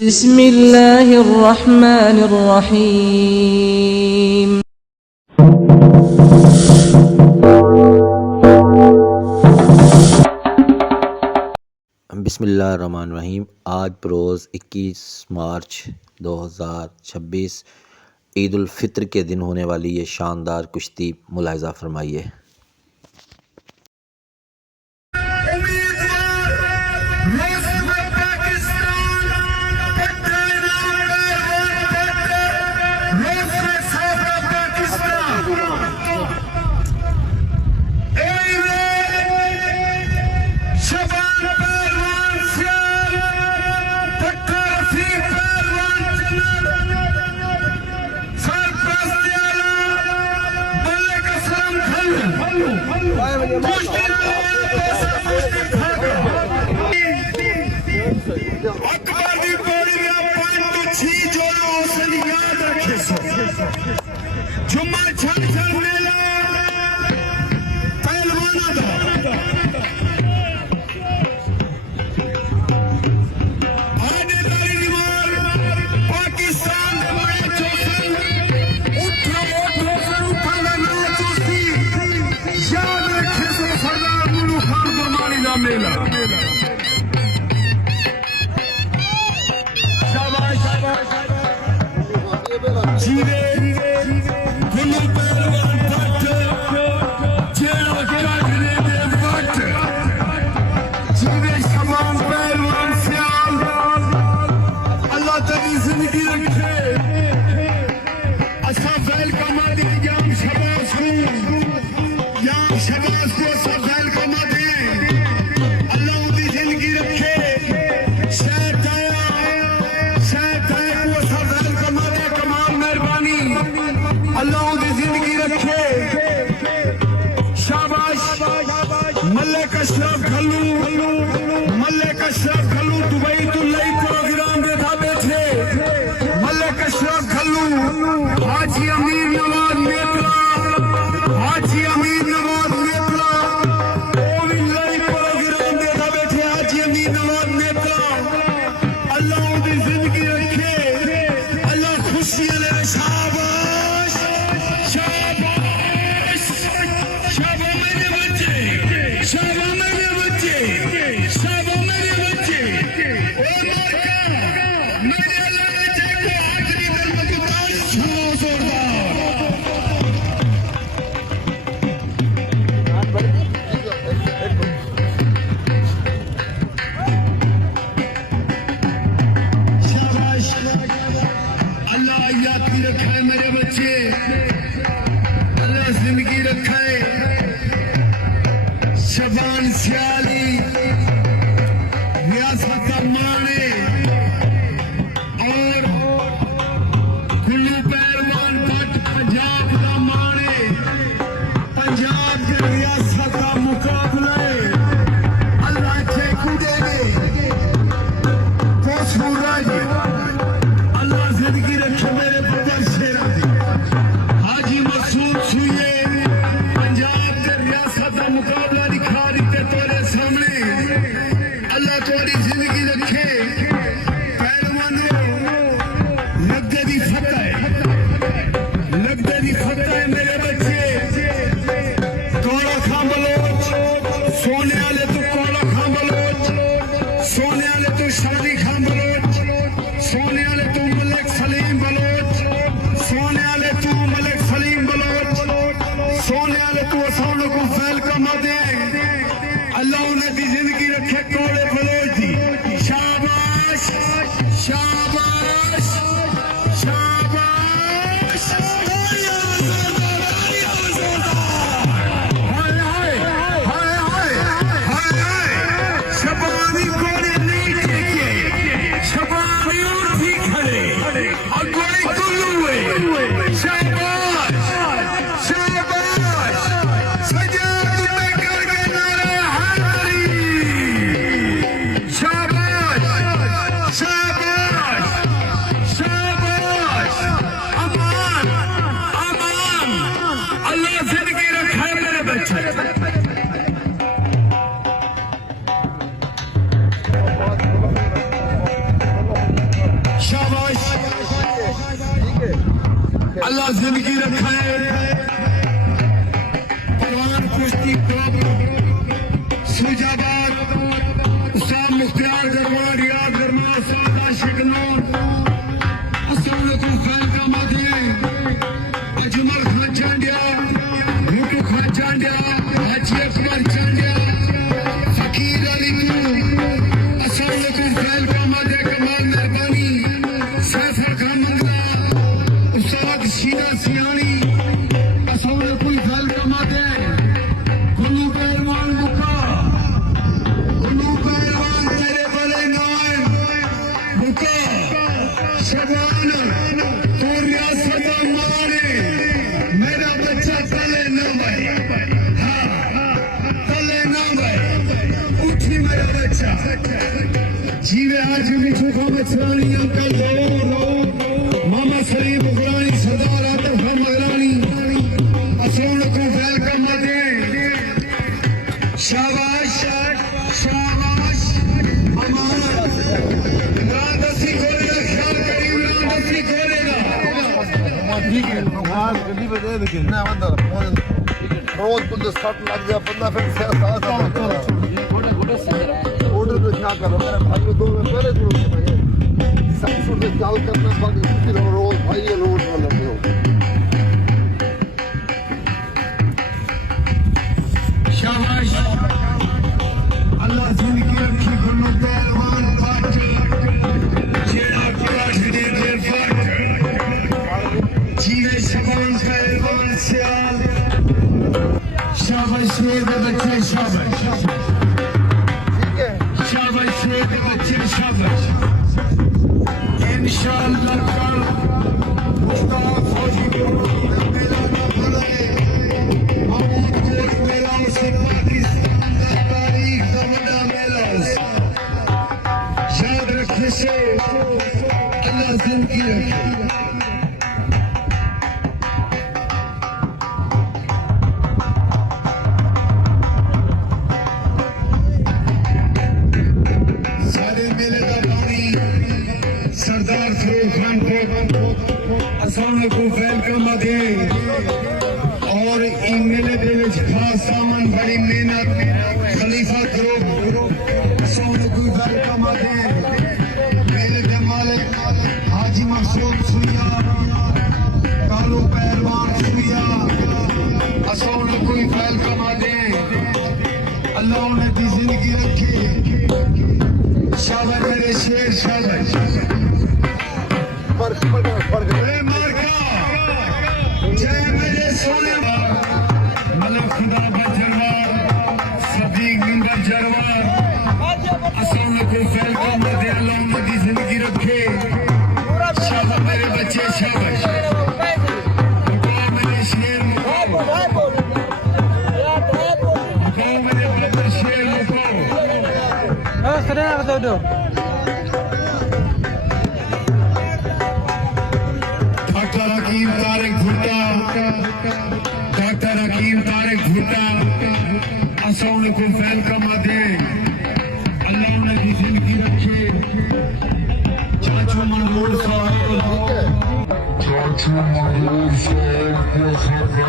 बिस्मिल्लाहिर्रहमानिर्रहीम। बिस्मिल्लाहिर्रहमानिर्रहीम। आज बरोज़ 21 मार्च 2026 ईद उल फ़ित्र के दिन होने वाली ये शानदार कुश्ती मुलाहिज़ा फरमाइए। मलिक अशरफ घल्लू दुबई तो लई प्रोग्राम देखा बैठे। मलिक अशरफ घल्लू हाजी अमीर नवाज मेपला, हाजी अमीर नवाज मेपला वो भी लई प्रोग्राम देखा बैठे। हाजी अमीर नवाज मेपला अल्लाह उनकी जिंदगी रखे, अल्लाह खुशियां ले। शाबाश शाबाश शाबाश मेरे बच्चे, शाबाश मेरे बच्चे, शाबाश मेरे बच्चे। ओ मक्का मेरे बच्चे को आखिरी दिल में गुजारिश सुनो जोरदार। शाबाश अल्लाह याद रखा है मेरे बच्चे, अल्लाह जिंदगी रखा है। शबान सियाली रियासत का माने और कुल्लू पहलवान भट्ट पंजाब का माने। पंजाब के रियासत का मुकाबला है। अल्लाह के कूदे ने तो सूरज अल्लाह जिंदगी रखे मेरे पुत्र शेरा दी। हाजी मसूद सुइए पंजाब के रियासत का मुकाबला दिखा देते तेरे सामने। अल्लाह तुम्हारी जिंदगी रखे। पहलवानों लगदे दी फतह है, लगदे दी फतह है मेरे बच्चे। कोला खां बलोच सोने वाले तो कोला खां बलोच, सोने वाले तो शादी खां बलोच, सोने वाले तो मलिक सलीम अल्लाह जिंदगी रखाए परवान कुश्ती क्लब सुजाबाद उस्ताद मुख्तियार गरमान रियाद गरमान सादा शिकनौर अस्सलाम वालेकुम खैर का मादिए अजमल खान चांडिया रूटू खान चांडिया हाजी अकबर चांडिया फकीर अली को अस्सलाम वालेकुम खैर का मादिए कमाल मेहरबानी सैफर खान मंगला उस्ताद शीना सियानी अस्सलाम वालेकुम खैर का मादिए गुल्लू पहलवान बुका गुल्लू पहलवान तेरे भले नाम बुका शबान तू रियासत माने मेरा बच्चा पले न भाई हाँ पले न भाई उठी मेरा बच्चा जीवे आज मिठू को मछरानी अंकल रो मामा सलीम गुरानी सरदार आतिफ खान मगरानी अस्सलाम वालेकुम वेलकम मदे शाबाश शाबाश अमान रादसी खोलेगा ख्याल करीब रादसी खोलेगा रोज कुछ 60 लाख या 15 फिर से साथ ऑर्डर पे क्या करो मेरे भाई को 2 में पहले शुरू से भाई सब शुरू से चाल करना बाकी फिर रोज भाई ये रोज वाला हो शाबाश अल्लाह जिंदगी रखी गुल्लू पहलवान फाट जेड़ा क्लास दे फाट जीवे शबान पहलवान सियाल शाबाश शेर के बच्चे शाबाश ठीक है शाबाश शेर के बच्चे शाबाश इंशाअल्लाह कल उस्ताद फौजी को मेला ना भूले महमूद कोट मेला से पाकिस्तान का तारीख का बड़ा मेला याद रखने से अल्लाह जिंदगी रखे सारे मेले का पानी सरदार फरूख खान को अस्सलाम वालेकुम वेलकम अगे और इन मेले दे विच खास सामान बड़ी मेहनत खलीफा ग्रुप अस्सलाम वालेकुम वेलकम अगे मेले के मालिक हाजी मकसूद सुइया कालू पहलवान सुइया अस्सलाम वालेकुम वेलकम अगे अल्लाह उन्हें दी जिंदगी रखे शाबाश मेरे शेर शाबाश फर्क ए मार्का जय मेरे सोने मतलब खुदा बजरवा सदीक निंगर जरवा अस्सलाम वालेकुम वेलकम मदे अल्लाह उन्हें दी जिंदगी रखे शाबाश मेरे बच्चे शाबाश मुकाओ मेरे शेर मुकाओ मेरे बच्चे शेर मुकाओ डॉक्टर हकीम तारिक भुट्टा अस्सलाम वालेकुम वेलकम अदे अल्लाह उन्हें की जिंदगी रखे चाचू मंगूर साहब को खबर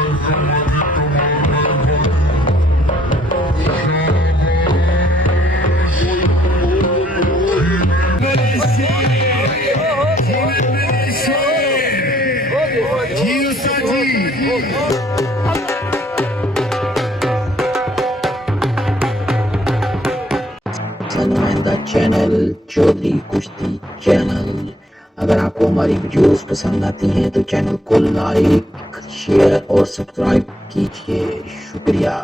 नुमाइंदा चैनल चौधरी कुश्ती चैनल। अगर आपको हमारी वीडियोस पसंद आती हैं तो चैनल को लाइक शेयर और सब्सक्राइब कीजिए। शुक्रिया।